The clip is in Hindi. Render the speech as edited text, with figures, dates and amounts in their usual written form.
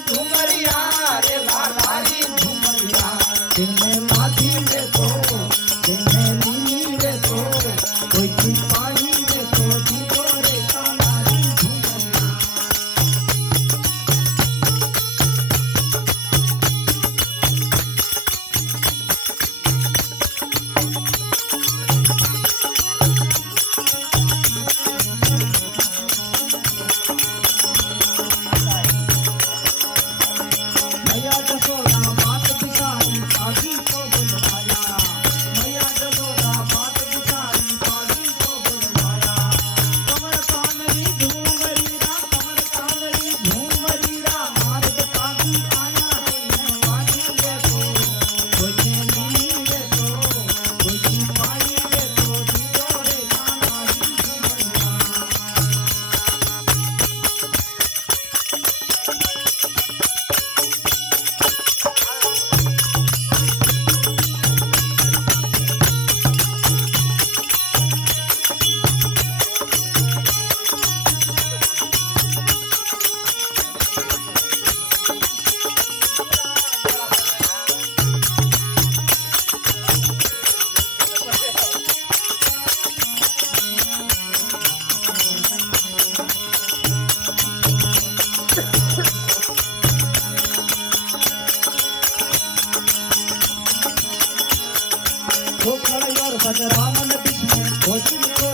झुमरिया रे लालारी झुमरिया जिन्हें माथी रे तो जिन्हें नीली रे तो कोई की पानी रे तो दीपो रे कालारी झुमरिया मैया जसोदा मात बिसारी पागी को बुलवाया मैया जसोदा मात बिसारी पागी को बुलवाया कमर कानरी झूमरीरा मार्ग पागी आया है वाजी रे तो कोई नीली रे तो कोई पाई रे तो दीदो रे कानारी झुमरिया खोखड़ और बजरावन बिस्मे खोज को